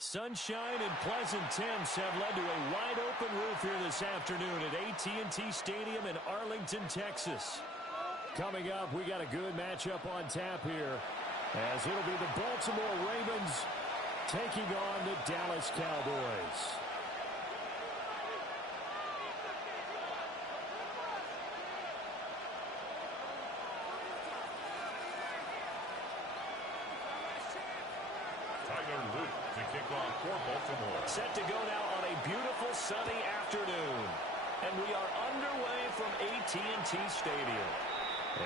Sunshine and pleasant temps have led to a wide-open roof here this afternoon at AT&T Stadium in Arlington, Texas. Coming up, we got a good matchup on tap here, as it'll be the Baltimore Ravens taking on the Dallas Cowboys. Kick off for Baltimore. Set to go now on a beautiful sunny afternoon. And we are underway from AT&T Stadium.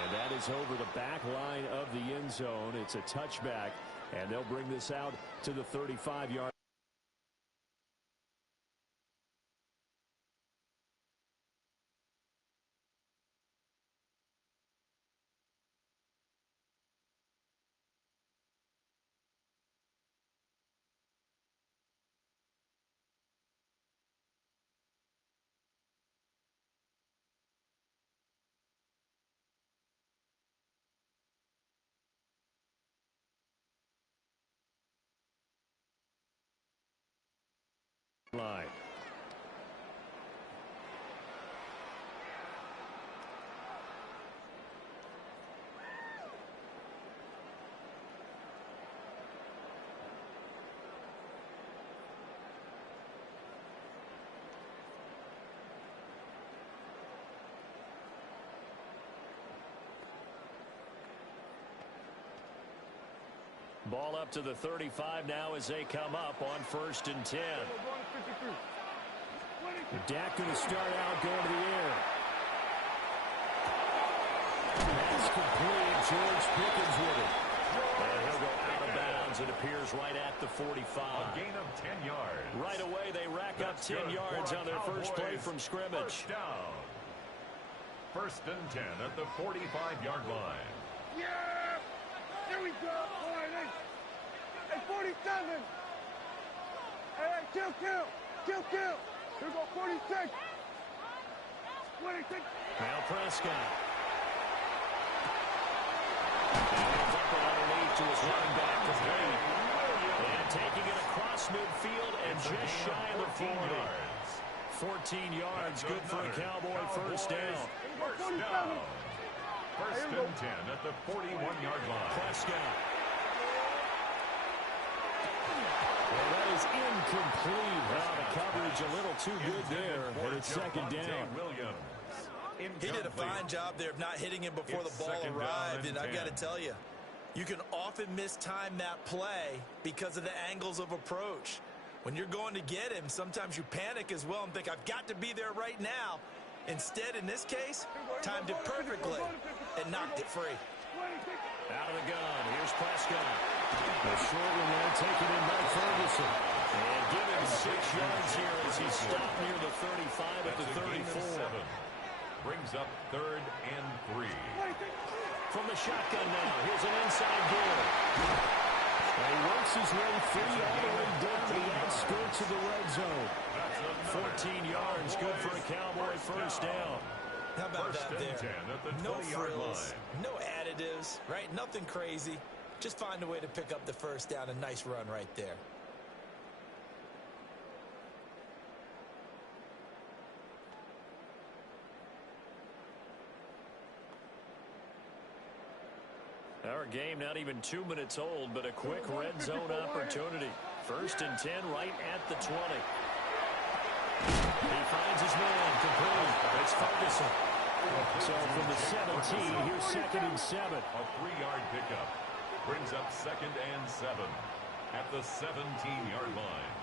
And that is over the back line of the end zone. It's a touchback, and they'll bring this out to the 35-yard. Line. Ball up to the 35 now as they come up on 1st and 10. Dak going to start out going to the air. That's complete. George Pickens with it. And he'll go out of bounds. It appears right at the 45. A gain of 10 yards. Right away, they rack up 10 yards on their first play from scrimmage. First down. 1st and 10 at the 45-yard line. Yeah! Here we go! All right, hey, 47! Hey, kill! Here we go, 46! 26! Now Prescott. And up and underneath to his running back, complete. And taking it across midfield and just shy of the 40. 14 yards, good for a Cowboy first down. First down. 1st and 10 at the 41-yard line. Prescott. Well, that is incomplete. Wow, the coverage a little too good there. And it's 2nd down. He did a fine job there of not hitting him before the ball arrived. And I've got to tell you, you can often mistime that play because of the angles of approach. When you're going to get him, sometimes you panic as well and think, I've got to be there right now. Instead, in this case, timed it perfectly and knocked it free. Out of the gun. Here's Prescott. The short one there taken in by Ferguson. And give him 6 yards here as he stopped near the 35 at the 34. Brings up 3rd and 3. From the shotgun now. Here's an inside give. And he works his way free all the way down to the outskirts of the red zone. 14 yards, good for a Cowboy first down. How about that there? No frills, line. no additives, right? Nothing crazy. Just find a way to pick up the first down. A nice run right there. Our game not even 2 minutes old, but a quick red zone opportunity. 1st and 10 right at the 20. He finds his man, complete. It's Ferguson. So from the 17, here's 2nd and 7. A 3-yard pickup. Brings up 2nd and 7 at the 17-yard line.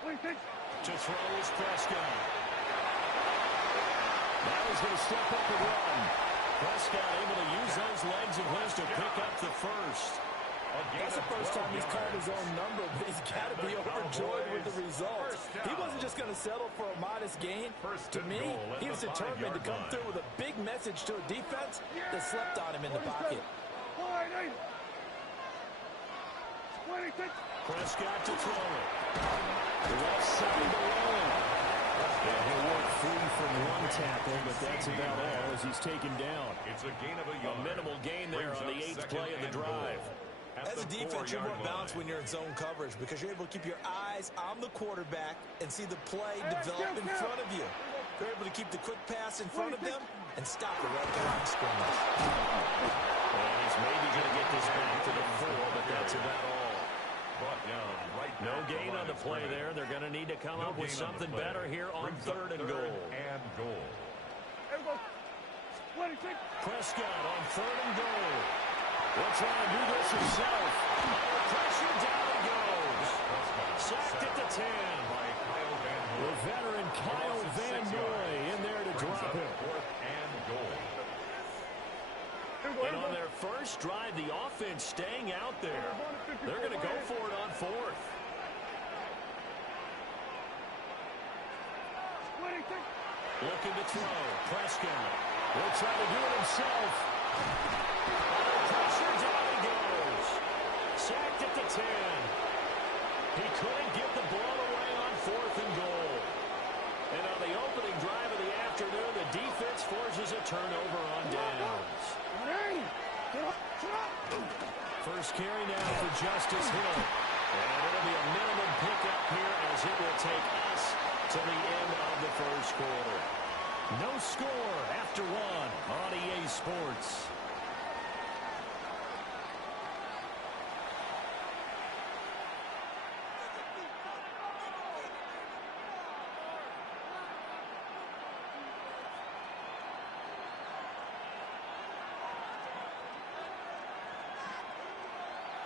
To throw is Prescott. Now he's going to step up and run. Prescott able to use those legs of his to pick up the first. That's the first time he's called his own number, but he's got to be overjoyed with the result. He wasn't just going to settle for a modest gain. To me, he was determined to come through with a big message to a defense that slept on him in the pocket. Prescott to throw it. The left side to roll. And he'll work free from one tackle, but that's about all as he's taken down. It's a gain of a yard. A minimal gain there on the 8th play of the drive. As a defense, you're more balanced when you're in zone coverage because you're able to keep your eyes on the quarterback and see the play develop in front of you. You're able to keep the quick pass in front of them and stop the right line scrimmage. Well, he's maybe going to get this back to the 4, but that's about all. No gain on the play there. They're going to need to come up with something better here on 3rd and goal. Prescott on 3rd and goal. Will try to do this himself. Under pressure, down he goes. Sacked at the 10. The veteran Kyle Van Noy in there to drop him. And on their first drive, the offense staying out there. They're going to go for it on 4th. Looking to throw. Prescott will try to do it himself. Under pressure, down he goes. Sacked at the 10. He couldn't get the ball away on 4th and goal. And on the opening drive of the afternoon, the defense forces a turnover on downs. First carry now for Justice Hill. And it'll be a minimum pickup here as it will take us to the end of the first quarter. No score after 1 on EA Sports.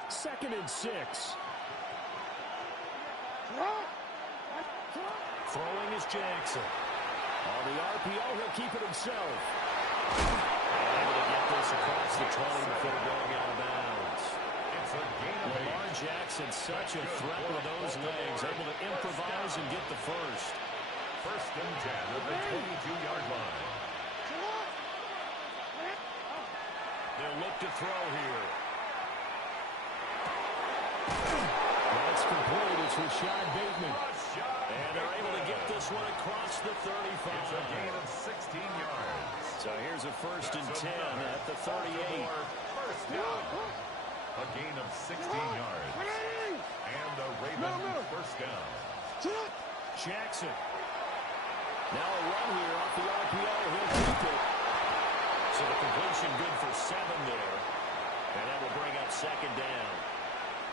Second and 6. Throwing is Jackson. On the RPO, he'll keep it himself. And able to get this across the 20 before going out of bounds. Lamar Jackson, such a threat with those legs, able to improvise and get the first. First and 10 at the 22-yard line. They'll look to throw here. That's complete. It's Rashad Bateman. And they're able to get this one across the 35. It's a gain of 16 yards. So here's a first and 10 at the 38. First down. A gain of 16 yards. And the Ravens first down. Jackson. Now a run here off the RPO. He'll keep it. So the completion good for 7 there. And that will bring up second down.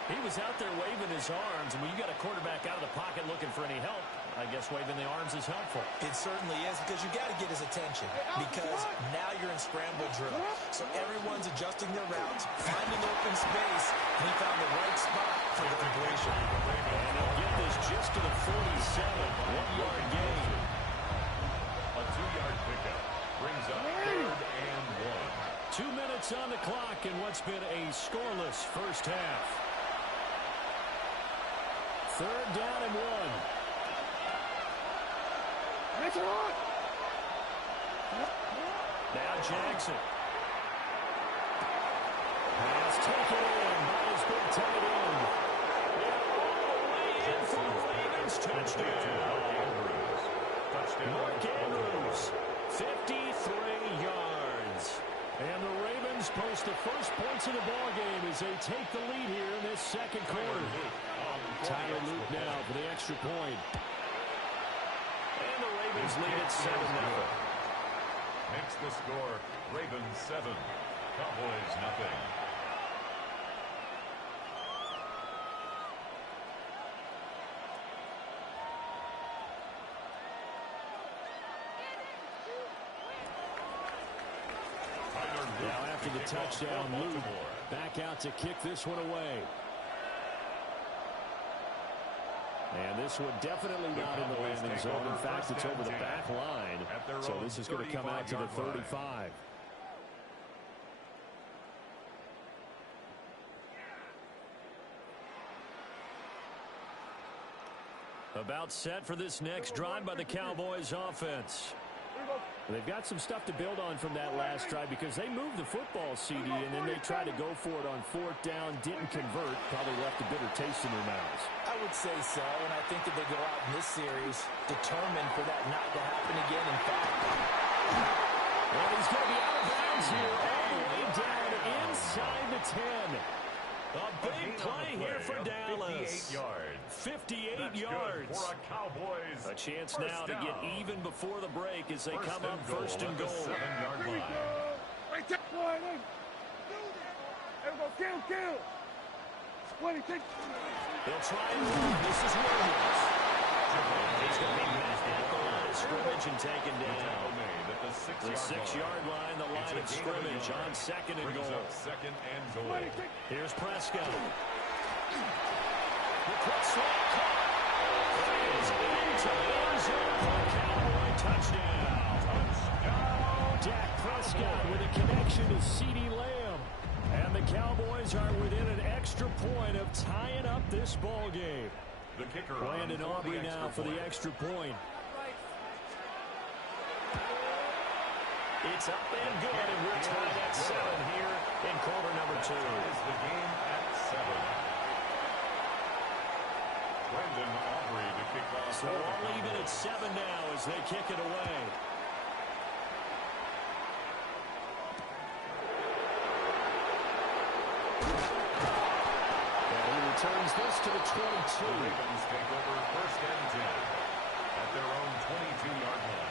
He was out there waving his arms, and when you got a quarterback out of the pocket looking for any help, I guess waving the arms is helpful. It certainly is, because you got to get his attention, because now you're in scramble drill. So everyone's adjusting their routes, finding open space, and he found the right spot for the completion. And he'll get this just to the 47, 1-yard gain. A 2-yard pickup brings up 3rd and 1. 2 minutes on the clock in what's been a scoreless first half. 3rd down and 1. Now Jackson. Pass taken in by his big tight end. And all the way in for the Ravens touchdown. Mark Andrews, 53 yards. And the Ravens post the first points of the ballgame as they take the lead here in this second quarter. Tyler Luke now for the extra point. And the Ravens lead at 7-0. Makes the score Ravens 7, Cowboys nothing. Now after the touchdown, Luke back out to kick this one away. And this one definitely not in the landing zone. In fact, it's over the back line. So this is going to come out to the 35. About set for this next drive by the Cowboys offense. They've got some stuff to build on from that last drive because they moved the football, CD, and then they tried to go for it on 4th down, didn't convert, probably left a bitter taste in their mouths. I would say so, and I think that they go out in this series determined for that not to happen again. In fact, and he's going to be out of bounds here all the way down inside the 10. A big play here for Dallas. 58 yards. For a Cowboys. A chance now to get even before the break as they come up first and goal. 7-yard line. Right there, boy. Everybody, kill. 26. They'll try and run. This is Williams. He's going to be met at the line of scrimmage and taken down. The 6-yard line, the line of scrimmage on second and goal. Second and goal. Here's Prescott. The quick slant caught. Fires into the end zone for a Cowboy touchdown. Dak Prescott with a connection to CeeDee Lamb. And the Cowboys are within an extra point of tying up this ball game. The kicker Brandon Aubrey now for the extra point. It's up and good, and we're tied at 7 here in quarter number 2. Is the game at 7. Brandon Aubrey to kick off. So all even at 7 now as they kick it away. And he returns this to the 22. The Ravens take over first and 10 at their own 22-yard line.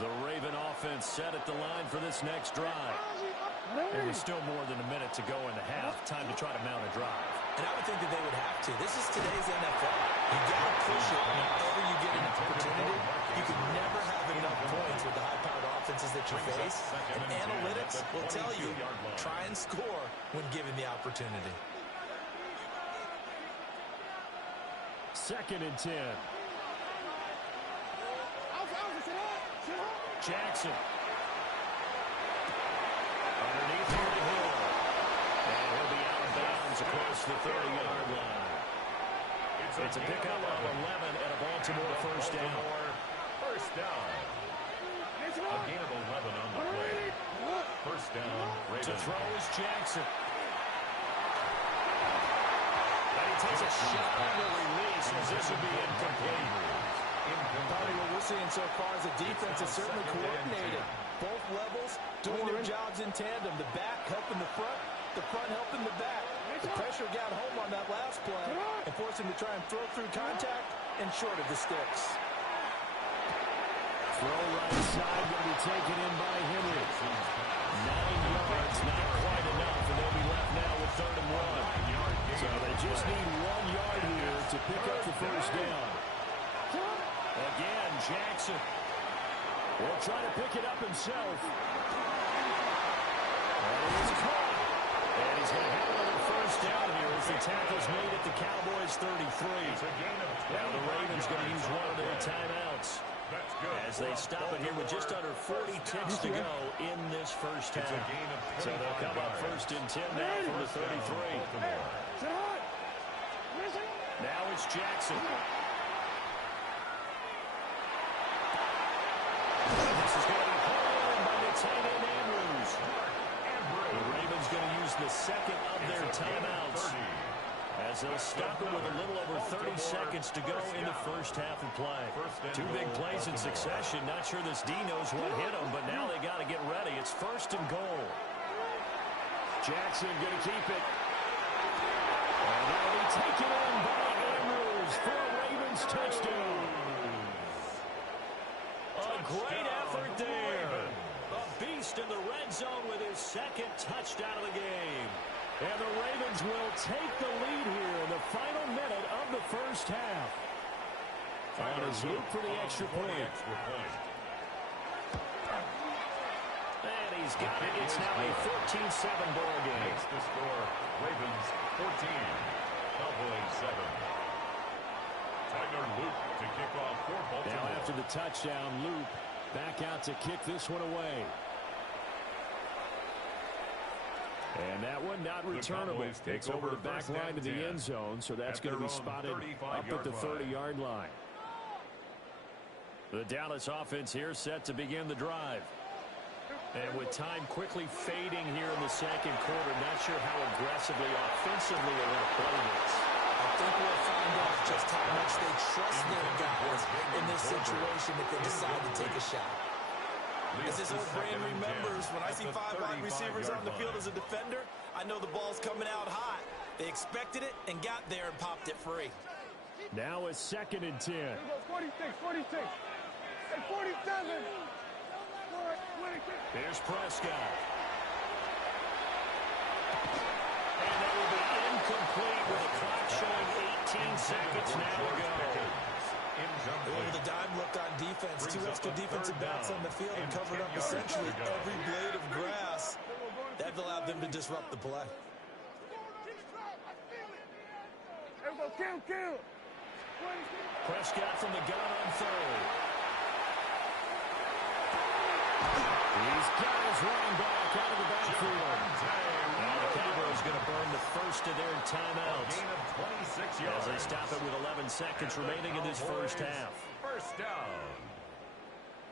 The Raven offense set at the line for this next drive. And with still more than a minute to go in the half, time to try to mount a drive. And I would think that they would have to. This is today's NFL. You got to push it whenever you get an opportunity. You can never have enough points with the high-powered offenses that you face. And analytics will tell you, try and score when given the opportunity. Second and 10. Jackson. Underneath here to Hill. And he'll be out of bounds across the 30-yard line. It's a pickup of 11 and a Baltimore first down. First down. A gain of 11 on the play. First down, Ravens. To throw is Jackson. And he takes a shot on the release as this will be incomplete. Probably what we're seeing so far is the defense is certainly coordinated. Both levels doing their jobs in tandem. The back helping the front helping the back. The pressure got home on that last play and forced him to try and throw through contact and short of the sticks. Throw right side going to be taken in by Henry. 9 yards, not quite enough, and they'll be left now with 3rd and 1. So they just need 1 yard here to pick up the first down. Again, Jackson will try to pick it up himself. And he's caught. And he's going to have another first down here as the tackle's made at the Cowboys' 33. Now the Ravens going to use one of their timeouts as they stop it here with just under 40 ticks to go in this first half. So they'll come up first and 10 now from the 33. Now it's Jackson. This is going to be home by the tight end Andrews. The Ravens going to use the second of their timeouts as they'll stop it with a little over 30 seconds to go in the first half of play. 2 big plays in succession. Not sure this D knows what hit them, but now they got to get ready. It's first and goal. Jackson going to keep it. And that'll be taken in by Andrews for a Ravens touchdown. A great effort there. A beast in the red zone with his second touchdown of the game. And the Ravens will take the lead here in the final minute of the first half. On his loop for the extra point. And he's got it. It's now a 14-7 ball game. Makes the score. Ravens 14. Cowboys 7. Tyler Luke to kick off for Baltimore. Now after the touchdown, Luke back out to kick this one away. And that one not returnable. It's over the back line to the end zone, so that's going to be spotted up at the 30-yard line. The Dallas offense here set to begin the drive. And with time quickly fading here in the second quarter, not sure how aggressively, offensively they want to play this. I think we'll find out just how much they trust their guys in this situation if they decide to take a shot. As this old brain remembers, when I see 5 wide receivers on the field as a defender, I know the ball's coming out hot. They expected it and got there and popped it free. Now it's 2nd and 10. Here we go, 46, 46. Hey, 47. Here's Prescott. And that will be incomplete with the clock showing 18 seconds now to go. With a dime look on defense, 2 extra defensive backs on the field and covered up essentially every blade of grass. That allowed them to disrupt the play. Here we go, kill. Prescott from the gun on 3rd. He's got his running back out of the backfield. Now the Cowboys going to burn the first of their timeouts as they stop it with 11 seconds remaining in this first half. First down.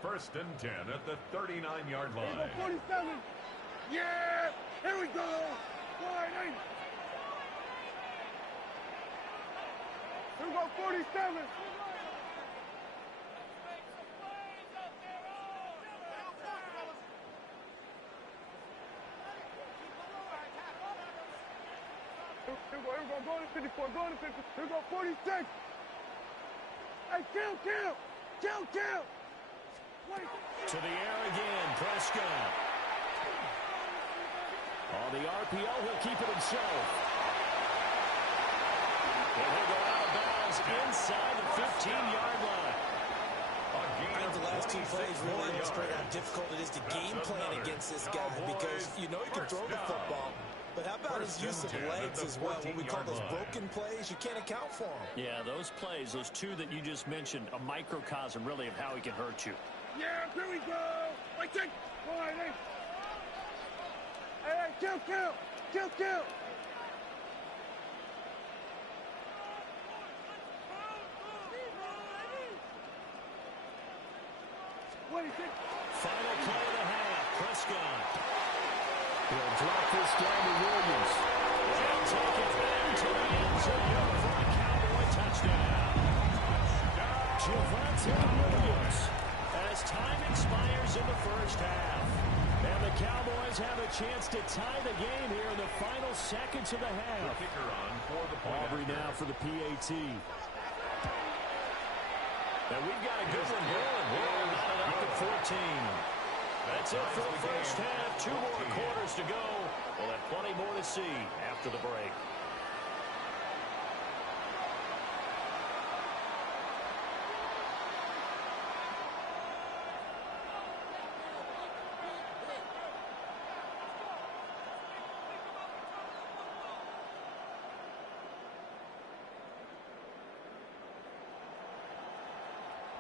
1st and 10 at the 39-yard line. Here we go, 47. Yeah, here we go. Wide eight. Here we go, 47. Here we go, going to 54, going to 50. Here we go, 46. Hey, kill. To the air again, Prescott. On the RPO, he'll keep it himself. And he'll go out of bounds inside the 15-yard line. I think the last 2 plays really illustrate how difficult it is to game plan against this guy because you know he can throw the football. But how about his use of legs as well? What we call those broken plays, you can't account for them. Yeah, those plays, those 2 that you just mentioned, a microcosm really of how he can hurt you. Yeah, here we go. Wait, take. Wide eight. Hey, kill. 26. Final play of the half, Prescott. He'll drop this down to Williams. They'll take it into the end zone for a Cowboy touchdown. Javonte Williams as time expires in the first half. And the Cowboys have a chance to tie the game here in the final seconds of the half. Kicker on for the Aubrey now for the PAT. And we've got a good one going. We're knotted up at 14. That's it for the first half. 2 more quarters to go. We'll have plenty more to see after the break.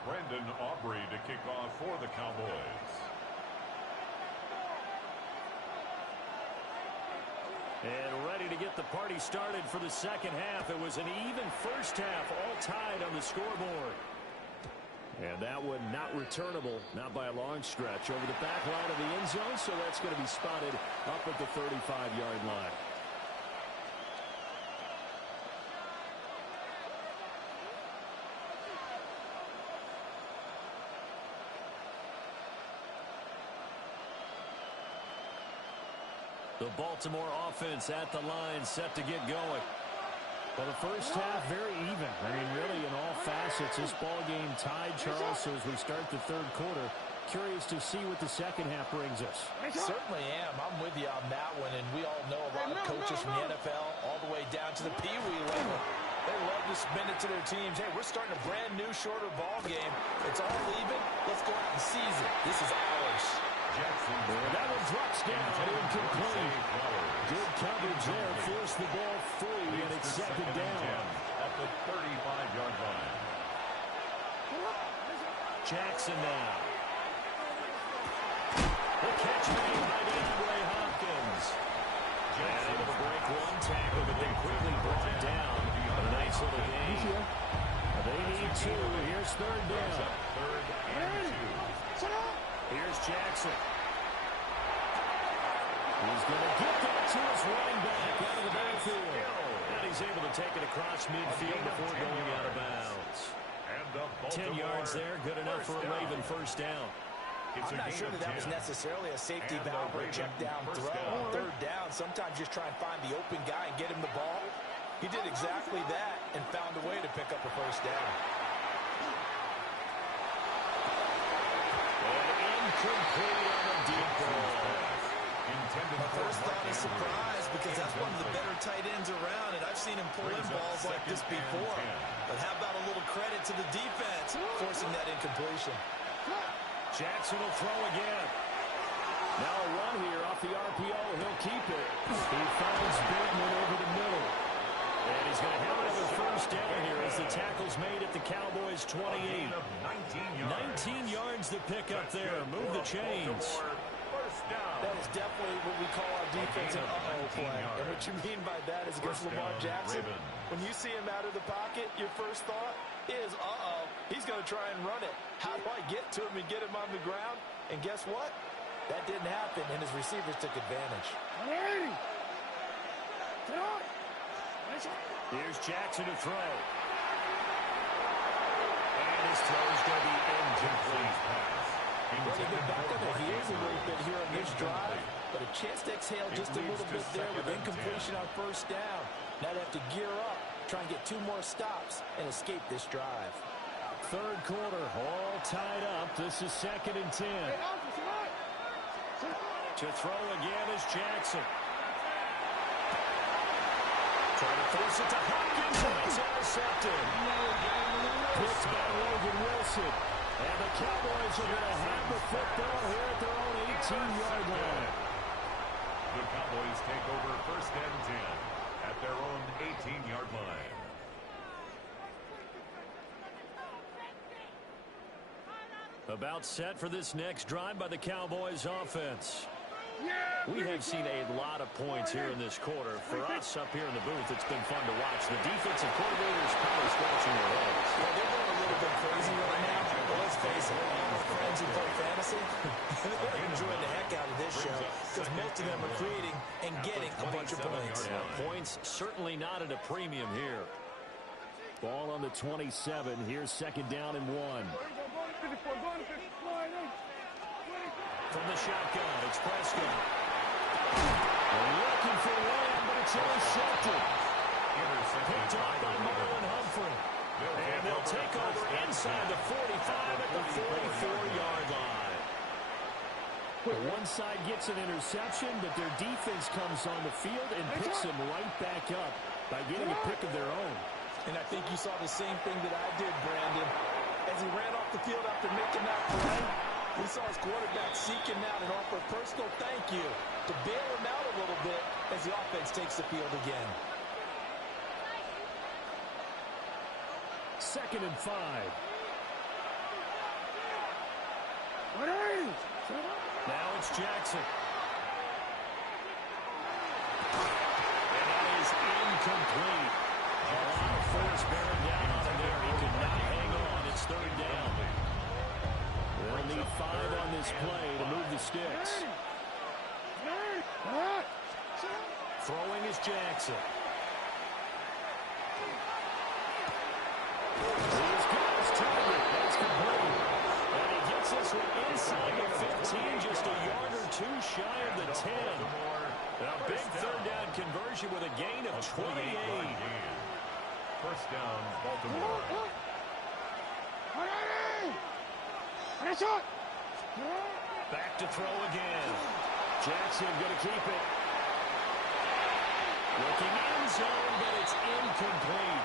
Brandon Aubrey to kick off for the Cowboys. And ready to get the party started for the second half. It was an even first half, all tied on the scoreboard. And that one not returnable, not by a long stretch, over the back line of the end zone, so that's going to be spotted up at the 35-yard line. The Baltimore offense at the line, set to get going. Well, the first half, very even. I mean, really, in all facets, this ball game tied, Charles. So as we start the third quarter, curious to see what the second half brings us. Certainly am. I'm with you on that one. And we all know a lot of coaches from the NFL all the way down to the Pee Wee level. They love to spin it to their teams. Hey, we're starting a brand new, shorter ball game. It's all even. Let's go out and seize it. This is ours. That one drops down, incomplete. Good coverage there, forced the ball free, and it's second down. At the 35-yard line. Jackson now. The catch made by DeAndre Hopkins. And able to break one tackle, but then quickly brought down. But a nice little gain. They need 2. Here's third down. Third and 2. Here's Jackson. He's going to get that to his running back out of the backfield. And he's able to take it across midfield before going out of bounds. 10 yards there, good enough for a Raven first down. I'm not sure that was necessarily a safety valve or a check down throw. On third down, sometimes just try and find the open guy and get him the ball. He did exactly that and found a way to pick up a first down. Incomplete on a deep ball. My first thought is surprise because that's one of the better tight ends around, and I've seen him pull in balls like this before. But how about a little credit to the defense forcing that incompletion? Jackson will throw again. Now a run here off the RPO. He'll keep it. He finds Bateman over the middle. And he's going to have another first down here as the tackle's made at the Cowboys' 28. 19 yards to pick up there. Move the chains. That is definitely what we call our defense an uh-oh play. And what you mean by that is against Lamar Jackson. When you see him out of the pocket, your first thought is, uh-oh, he's going to try and run it. How do I get to him and get him on the ground? And guess what? That didn't happen, and his receivers took advantage. Here's Jackson to throw. And his throw is going to be incomplete. Well, they've been back on their heels a little bit here on this drive, but a chance to exhale just a little bit there with incompletion on first down. Now they have to gear up, try and get 2 more stops, and escape this drive. Third quarter, all tied up. This is 2nd and 10. To throw again is Jackson. Trying to force it to Hopkins, and it's intercepted. Picked by Logan Wilson. And the Cowboys are going to have the football here at their own 18-yard line. The Cowboys take over 1st and 10 at their own 18-yard line. About set for this next drive by the Cowboys offense. We have seen a lot of points here in this quarter. For us up here in the booth, it's been fun to watch. The defensive coordinators probably scratching their heads. Yeah, they're going a little bit crazy right now. But let's face it, all our friends who play fantasy, they're enjoying the heck out of this show because most of them are creating and getting a bunch of points. Yeah, points certainly not at a premium here. Ball on the 27. Here's 2nd down and 1. From the shotgun, it's Prescott. Looking for Lamb, but it's intercepted. Picked off by Marlon Humphrey. And they'll take over inside the 45 at the 44-yard line. One side gets an interception, but their defense comes on the field and picks them right back up by getting a pick of their own. And I think you saw the same thing that I did, Brandon. As he ran off the field after making that play, we saw his quarterback seek him out and offer a personal thank you to bail him out a little bit as the offense takes the field again. 2nd and 5. Now it's Jackson. And that is incomplete. A lot of force bearing down on him there. He could not hang on. It's 3rd down. They'll need 5 on this play to move the sticks. Throwing is Jackson. He's got his target. That's complete. And he gets this one inside the 15, just a yard or 2 shy of the 10. A big 3rd down conversion with a gain of 28. 1st down, Baltimore. Back to throw again. Jackson going to keep it. Looking end zone, but it's incomplete.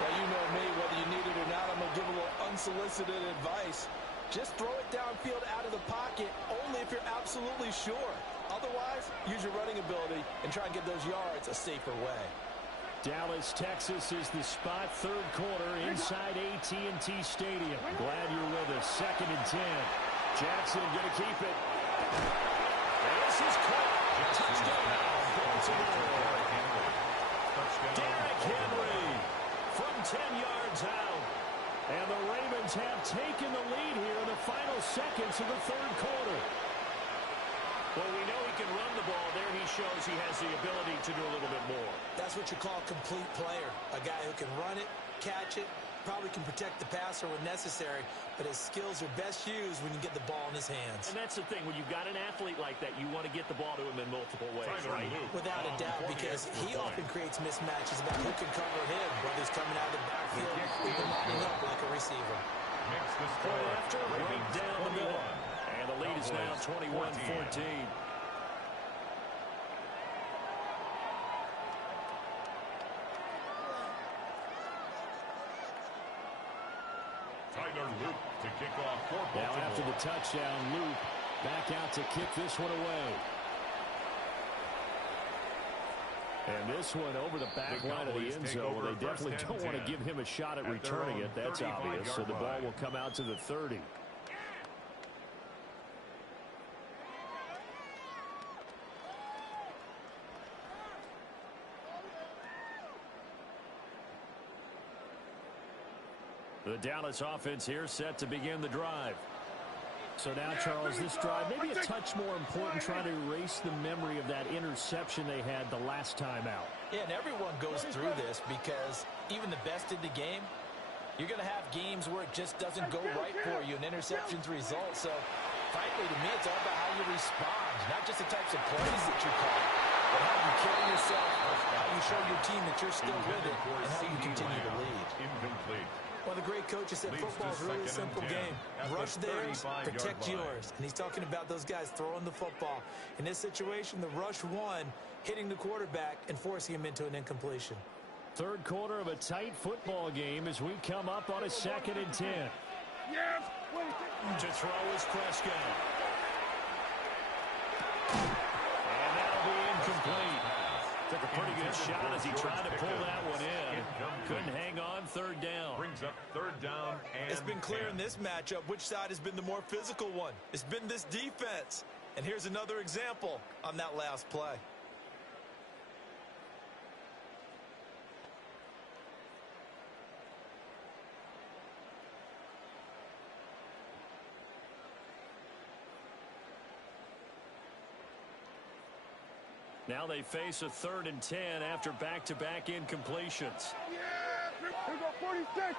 Well, you know me, whether you need it or not, I'm going to give a little unsolicited advice. Just throw it downfield out of the pocket, only if you're absolutely sure. Otherwise, use your running ability and try and get those yards a safer way. Dallas, Texas is the spot. 3rd quarter inside AT&T Stadium. Glad you're with us. 2nd and 10. Jackson going to keep it. And this is caught. Touchdown, Baltimore. Derrick Henry from 10 yards out. And the Ravens have taken the lead here in the final seconds of the 3rd quarter. Well, we know he can run the ball. There he shows he has the ability to do a little bit more. That's what you call a complete player. A guy who can run it, catch it, probably can protect the passer when necessary, but his skills are best used when you get the ball in his hands. And that's the thing. When you've got an athlete like that, you want to get the ball to him in multiple ways, right? Without a doubt, because he often creates mismatches about who can cover him, whether he's coming out of the backfield or even lining up like a receiver. Point after, right down the middle. And the lead is now 21-14. To kick off for Baltimore. Now after the touchdown, Loop back out to kick this one away. And this one over the back line of the end zone. Well, they definitely don't want to give him a shot at returning it. That's obvious. So the ball will come out to the 30. The Dallas offense here set to begin the drive. So now, Charles, this drive maybe a touch more important, trying to erase the memory of that interception they had the last time out. Yeah, and everyone goes through this because even the best in the game, you're going to have games where it just doesn't go right for you, and interceptions result. So, frankly, to me, it's all about how you respond, not just the types of plays that you call, but how you carry yourself, how you show your team that you're still with it, and how you continue to lead. Incomplete. Well, the great coach has said football's really a simple game. Rush theirs, protect yours. And he's talking about those guys throwing the football. In this situation, the rush one, hitting the quarterback and forcing him into an incompletion. Third quarter of a tight football game as we come up on a 2nd and 10. Yes. To throw is Prescott. And that'll be incomplete. Took a pretty good shot as he tried to pull that one in. Couldn't hang on. Third down. Brings up third down. And it's been clear in this matchup which side has been the more physical one. It's been this defense. And here's another example on that last play. Now they face a 3rd and 10 after back-to-back incompletions. Yeah. Here go 46.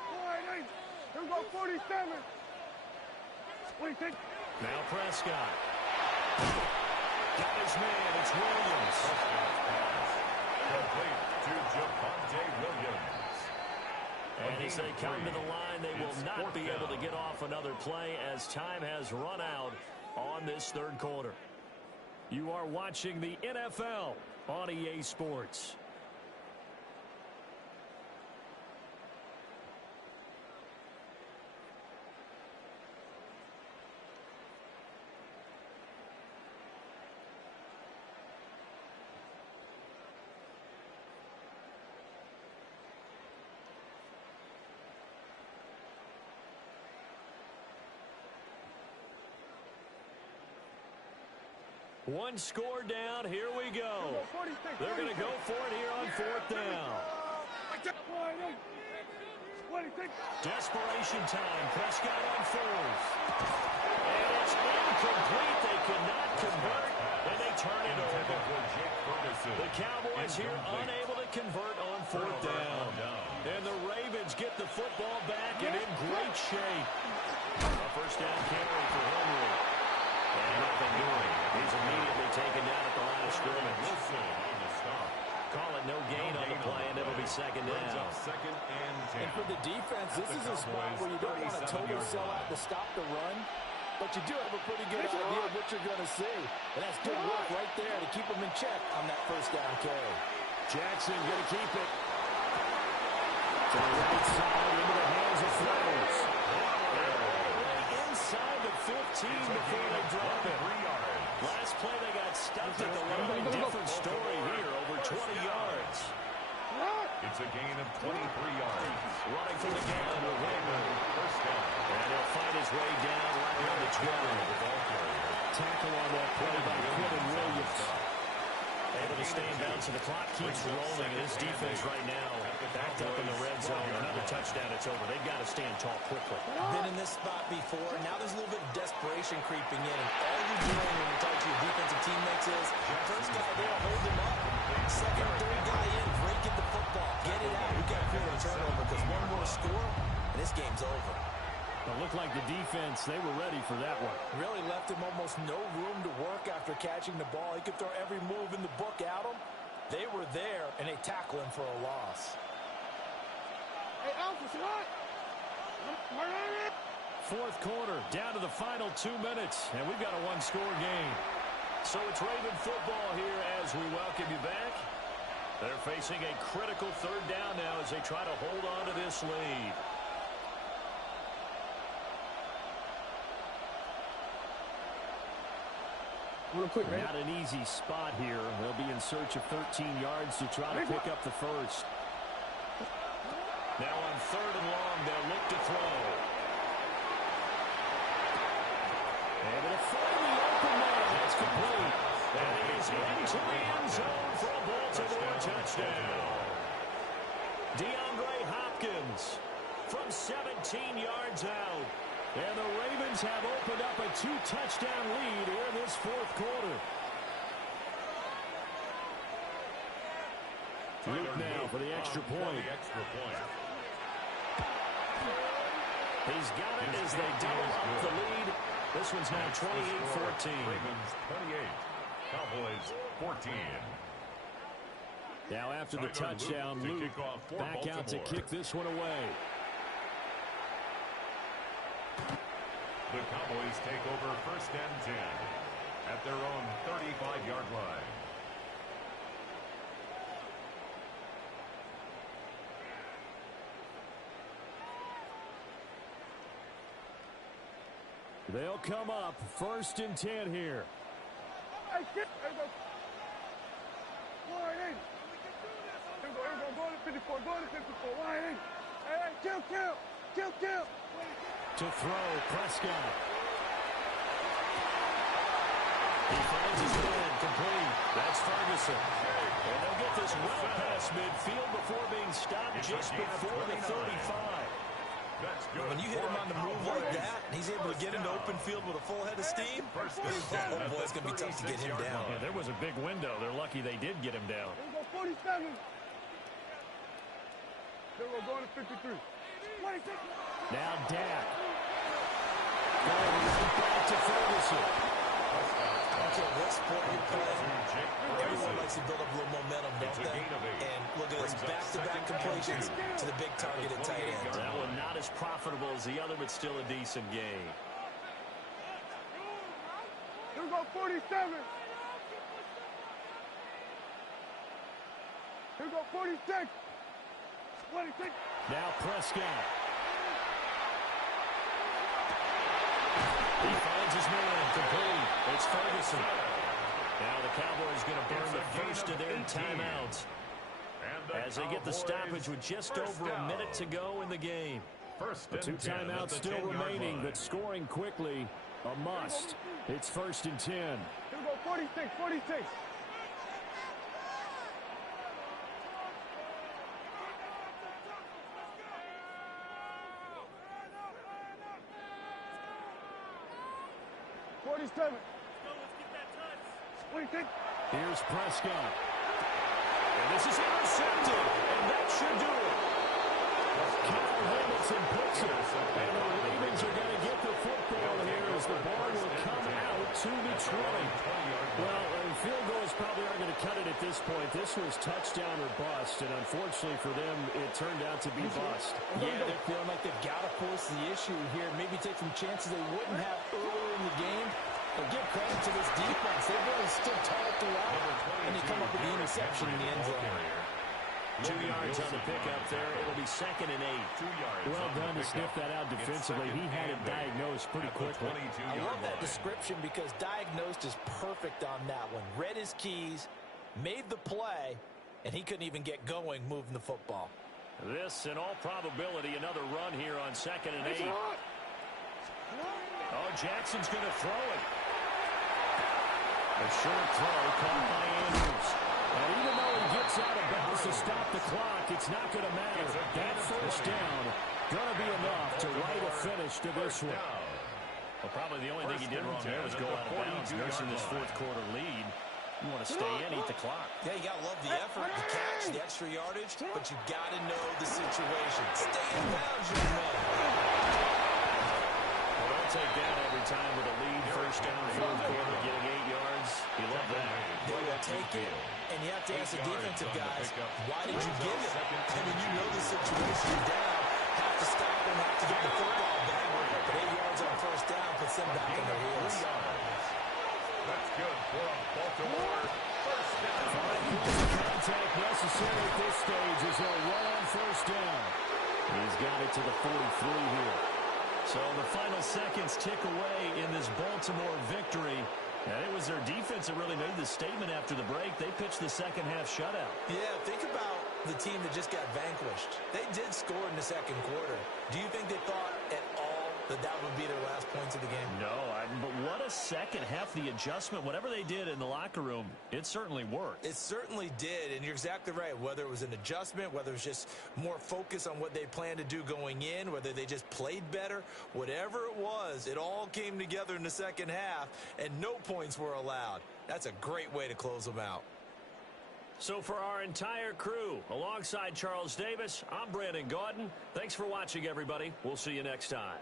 Here go 47. 26. Now Prescott. Got his man. It's Williams. Complete to Javonte Williams. And as they come to the line, they will not be able to get off another play as time has run out on this 3rd quarter. You are watching the NFL on EA Sports. One score down. Here we go. They're going to go for it here on 4th down. Desperation time. Prescott on 4th. And it's incomplete. They cannot convert, and they turn it over. The Cowboys here unable to convert on 4th down. And the Ravens get the football back and in great shape. A first down carry for Henry. And nothing doing. He's immediately taken down at the line of scrimmage. Call it no gain on the play, and it'll be 2nd down. And for the defense, this is a spot where you don't want to totally sell out to stop the run, but you do have a pretty good idea of what you're going to see. And that's good work right there to keep them in check on that first down carry. Jackson going to keep it. To the right side, into the hands of Flowers. Inside the 15 before they drop it. Last play they got stuffed at the line. Different story here, over 20 yards. It's a gain of 23 yards. Running from the gun with Wayman. First down. And he'll fight his way down right around the 12. Tackle on that play by Quentin Williams. Able to stay in bounds, so the clock keeps rolling. This defense right now backed up in the red zone. Another touchdown, it's over. They've got to stand tall quickly. Been in this spot before. Now there's a little bit of desperation creeping in. And all you're doing when you talk to your defensive teammates is, first guy there, hold him up. Second, third guy in, break it the football. Get it out. We've got to create a turnover because one more score, and this game's over. It looked like the defense, they were ready for that one. Really left him almost no room to work after catching the ball. He could throw every move in the book at him. They were there, and they tackle him for a loss. Hey, Alpha, what? Fourth quarter, down to the final 2 minutes, and we've got a one-score game. So it's Raven football here as we welcome you back. They're facing a critical third down now as they try to hold on to this lead. Not an easy spot here. They'll be in search of 13 yards to try to pick up the first. Now on third and long, they'll look to throw. Able to find the open man. That's complete. And he's into the end zone for a Baltimore touchdown. DeAndre Hopkins from 17 yards out. And the Ravens have opened up a 2-touchdown lead here in this fourth quarter. Luke now for the extra point. He's got it as they double up the lead. This one's now 28-14. Ravens 28, Cowboys 14. Now after the touchdown, Luke back out to kick this one away. The Cowboys take over first and 10 at their own 35-yard line. They'll come up first and 10 here. Hey, shit. There you go. Line in. Here we go. Go to 54. Go to 54. Line in. Hey, kill. To throw, Prescott. He finds his man, complete. That's Ferguson. And they'll get this well past midfield before being stopped just before the 35. When you hit him on the move like that, and he's able to get into open field with a full head of steam, oh boy, it's going to be tough to get him down. Yeah, there was a big window. They're lucky they did get him down. Here we go, 47. Here we go, going to 53. 26. Now Dak. Back to Ferguson. Okay, what sport you play, everyone likes to build up a little momentum, don't they? And look at this, back-to-back completions to the big targeted tight end. That one not as profitable as the other, but still a decent game. Here we go, 47. Here we go, 46. 26. Now Prescott. He finds his man, complete. It's Ferguson. Now the Cowboys going to burn the first of their timeouts as they get the stoppage with just over a minute to go in the game. The 2 timeouts still remaining, but scoring quickly, a must. It's first and 10. Here we go, 46, 46. Here's Prescott. And this is intercepted. And that should do it. Kyle Hamilton puts it. And the Ravens are going to get the football here as the ball will come out to the 20. Well, field goals probably aren't going to cut it at this point. This was touchdown or bust. And unfortunately for them, it turned out to be bust. Yeah, they're feeling like they've got to force the issue here. Maybe take some chances they wouldn't have earlier in the game. But give credit to this defense. They've really stood tall throughout, and they come up with the interception in the end zone. 2 yards on the pickup there. It'll be second and 8. 2 yards. Well done to sniff that out defensively. He had it diagnosed pretty quickly. I love that description because diagnosed is perfect on that one. Read his keys, made the play, and he couldn't even get going moving the football. This, in all probability, another run here on second and 8. Oh, Jackson's going to throw it. A short throw caught by Andrews. And even though he gets out of bounds to stop the clock, it's not going to matter. That first down going to be enough to write a finish to this one. Well, probably the only thing he did wrong there was go out of bounds, nursing this fourth quarter lead. You want to stay in, eat the clock. Yeah, you got to love the effort, the catch, the extra yardage, but you got to know the situation. Stay in bounds, young man. Well, they'll take that every time with a lead. First down, fourth quarter, getting 8 yards. You love that. They will take it, and you have to ask the defensive guys, why did you give it? I mean, you know the situation. You're down, have to stop them, have to get the football back. But 8 yards on first down puts them back on their heels. That's good for a Baltimore first down. 5 points of contact necessary at this stage as they'll run on first down. He's got it to the 43 here. So the final seconds tick away in this Baltimore victory. And it was their defense that really made the statement after the break. They pitched the second half shutout. Yeah, think about the team that just got vanquished. They did score in the second quarter. Do you think they thought at all that would be their last points of the game? No, but what a second half. The adjustment, whatever they did in the locker room, it certainly worked. It certainly did, and you're exactly right. Whether it was an adjustment, whether it was just more focus on what they planned to do going in, whether they just played better, whatever it was, it all came together in the second half, and no points were allowed. That's a great way to close them out. So for our entire crew, alongside Charles Davis, I'm Brandon Gaudin. Thanks for watching, everybody. We'll see you next time.